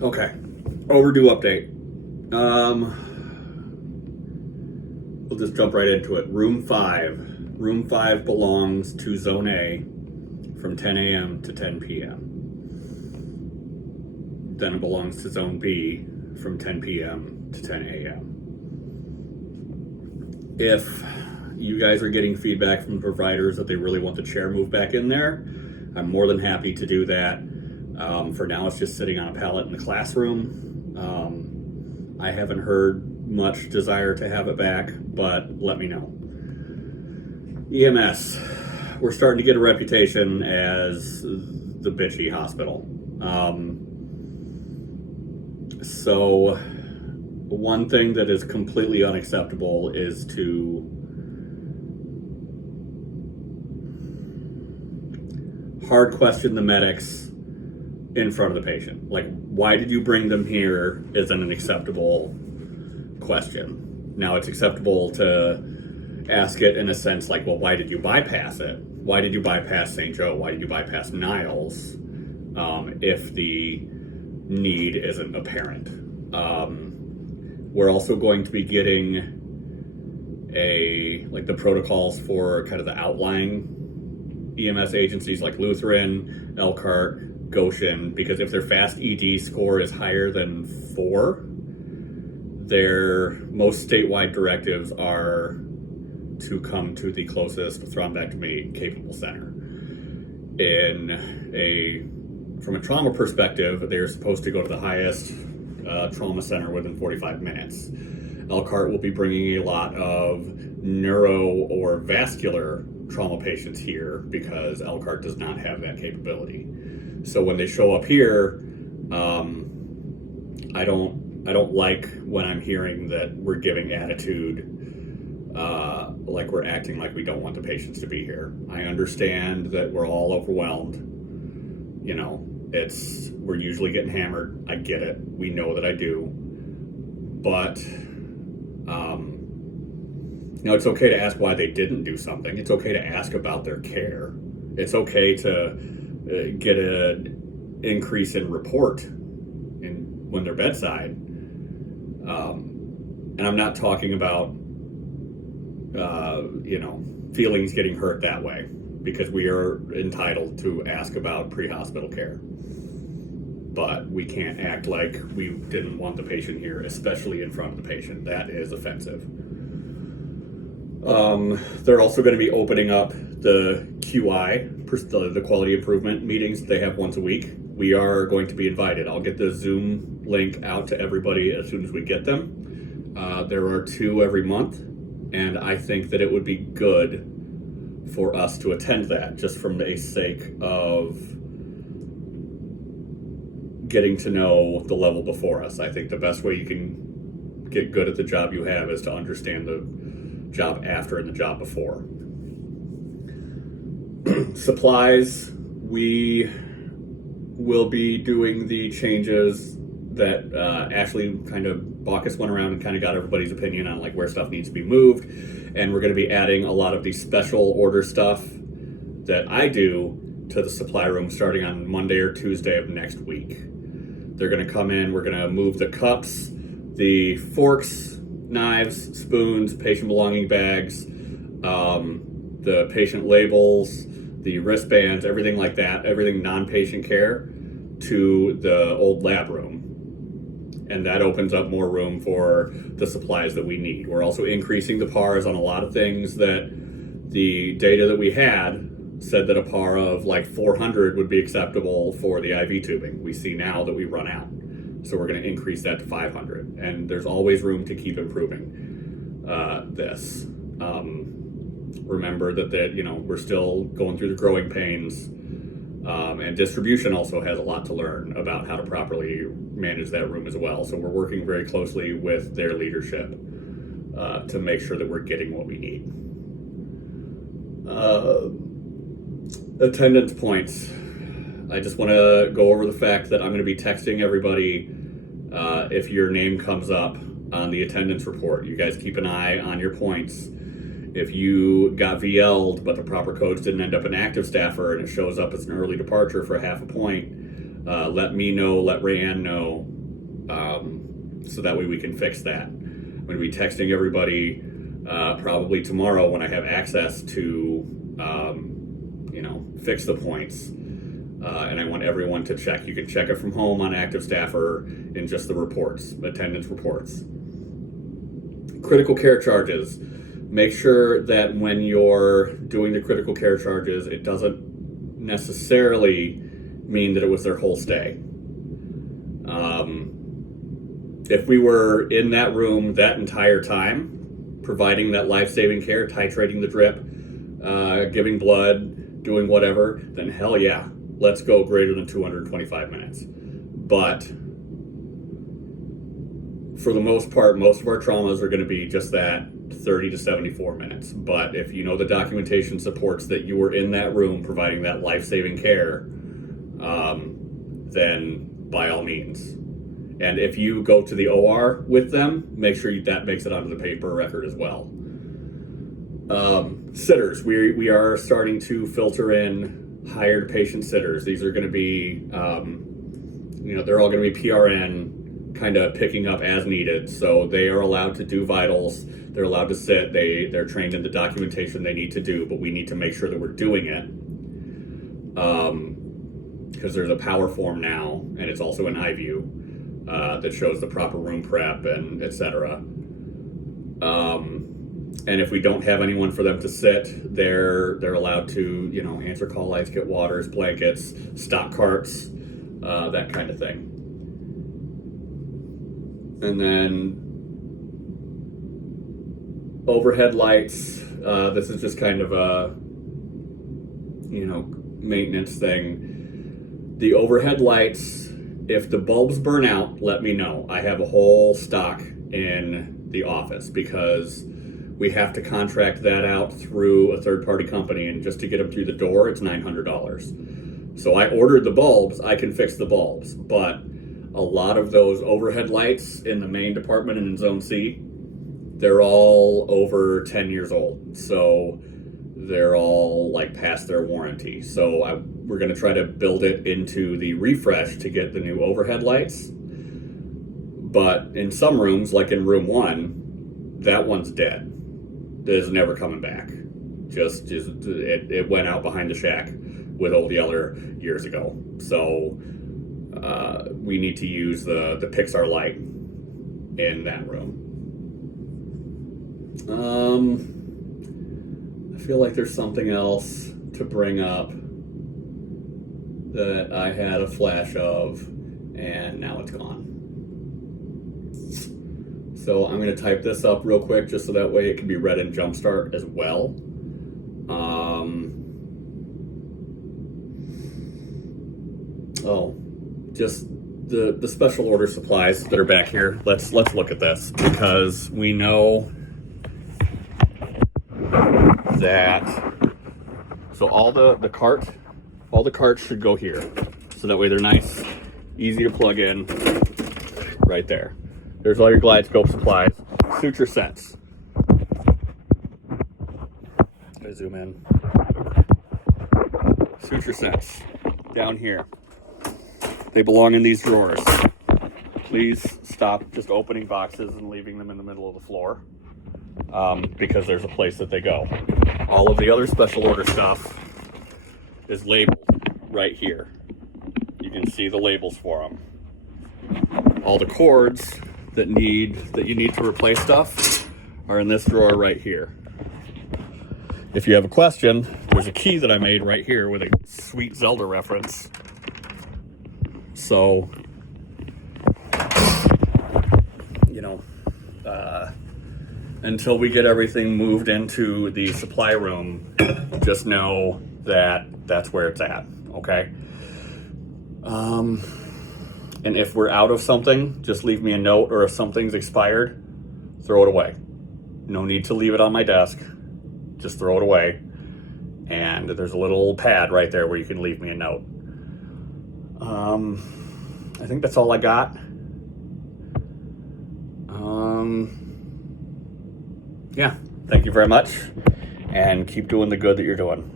Okay. Overdue update. We'll just jump right into it. Room 5. Room 5 belongs to Zone A from 10 a.m. to 10 p.m. Then it belongs to Zone B from 10 p.m. to 10 a.m. If you guys are getting feedback from providers that they really want the chair moved back in there, I'm more than happy to do that. For now, it's just sitting on a pallet in the classroom. I haven't heard much desire to have it back, but let me know. EMS, we're starting to get a reputation as the bitchy hospital. So one thing that is completely unacceptable is to hard question the medics in front of the patient. Like, why did you bring them here isn't an acceptable question. Now, it's acceptable to ask it in a sense like, well, why did you bypass it? Why did you bypass St. Joe? Why did you bypass Niles? If the need isn't apparent. We're also going to be getting the protocols for kind of the outlying EMS agencies like Lutheran, Elkhart, Goshen, because if their FAST ED score is higher than 4, their most statewide directives are to come to the closest thrombectomy capable center. From a trauma perspective, they're supposed to go to the highest trauma center within 45 minutes. Elkhart will be bringing a lot of neuro or vascular trauma patients here because Elkhart does not have that capability. So when they show up here, I don't like when I'm hearing that we're giving attitude, like we're acting like we don't want the patients to be here. I understand that we're all overwhelmed. You know, we're usually getting hammered. I get it. We know that I do. But, it's okay to ask why they didn't do something. It's okay to ask about their care. It's okay to get an increase in report when they're bedside. And I'm not talking about, feelings getting hurt that way, because we are entitled to ask about pre-hospital care. But we can't act like we didn't want the patient here, especially in front of the patient. That is offensive. They're also going to be opening up the QI, the quality improvement meetings they have once a week. We are going to be invited. I'll get the Zoom link out to everybody as soon as we get them. There are 2 every month, and I think that it would be good for us to attend that, just from the sake of getting to know the level before us. I think the best way you can get good at the job you have is to understand the job after and the job before. Supplies, we will be doing the changes that Ashley kind of Baucus went around and kind of got everybody's opinion on like where stuff needs to be moved. And we're going to be adding a lot of the special order stuff that I do to the supply room starting on Monday or Tuesday of next week. They're going to come in, we're going to move the cups, the forks, knives, spoons, patient belonging bags, the patient labels, the wristbands, everything like that, everything non-patient care, to the old lab room. And that opens up more room for the supplies that we need. We're also increasing the PARs on a lot of things that the data that we had said that a PAR of like 400 would be acceptable for the IV tubing. We see now that we run out. So we're going to increase that to 500. And there's always room to keep improving this. Remember that we're still going through the growing pains. And distribution also has a lot to learn about how to properly manage that room as well. So we're working very closely with their leadership to make sure that we're getting what we need. Attendance points. I just want to go over the fact that I'm going to be texting everybody if your name comes up on the attendance report. You guys keep an eye on your points. If you got VL'd but the proper codes didn't end up an active staffer and it shows up as an early departure for half a point, let me know, let Rayanne know, so that way we can fix that. I'm going to be texting everybody probably tomorrow when I have access to, fix the points. And I want everyone to check. You can check it from home on Active Staffer in just the reports, attendance reports. Critical care charges. Make sure that when you're doing the critical care charges, it doesn't necessarily mean that it was their whole stay. If we were in that room that entire time, providing that life-saving care, titrating the drip, giving blood, doing whatever, then hell yeah, let's go greater than 225 minutes. But for the most part, most of our traumas are going to be just that 30 to 74 minutes. But if you know the documentation supports that you were in that room providing that life-saving care, then by all means. And if you go to the OR with them, make sure that makes it onto the paper record as well. Sitters, we are starting to filter in hired patient sitters. These are going to be, they're all going to be PRN, kind of picking up as needed. So they are allowed to do vitals. They're allowed to sit. They're trained in the documentation they need to do, but we need to make sure that we're doing it. Because there's a power form now, and it's also an iView that shows the proper room prep and etc. And if we don't have anyone for them to sit, they're allowed to, answer call lights, get waters, blankets, stock carts, that kind of thing. And then overhead lights. This is just kind of a, maintenance thing. The overhead lights, if the bulbs burn out, let me know. I have a whole stock in the office because we have to contract that out through a third-party company, and just to get them through the door, it's $900. So I ordered the bulbs. I can fix the bulbs, but a lot of those overhead lights in the main department and in Zone C, they're all over 10 years old. So they're all past their warranty. So we're going to try to build it into the refresh to get the new overhead lights. But in some rooms, like in room 1, that one's dead. It is never coming back. It went out behind the shack with Old Yeller years ago. So we need to use the Pixar light in that room. I feel like there's something else to bring up that I had a flash of, and now it's gone. So I'm going to type this up real quick just so that way it can be read in Jumpstart as well. Just the special order supplies that are back here. Let's look at this, because we know that, so all the carts should go here, so that way they're nice, easy to plug in right there. There's all your GlideScope supplies. Suture sets. I zoom in. Suture sets down here. They belong in these drawers. Please stop just opening boxes and leaving them in the middle of the floor, because there's a place that they go. All of the other special order stuff is labeled right here. You can see the labels for them. All the cords that you need to replace stuff are in this drawer right here. If you have a question, there's a key that I made right here with a sweet Zelda reference. So, until we get everything moved into the supply room, just know that that's where it's at, okay? And if we're out of something, just leave me a note, or if something's expired, throw it away. No need to leave it on my desk. Just throw it away. And there's a little pad right there where you can leave me a note. I think that's all I got. Yeah, thank you very much, and keep doing the good that you're doing.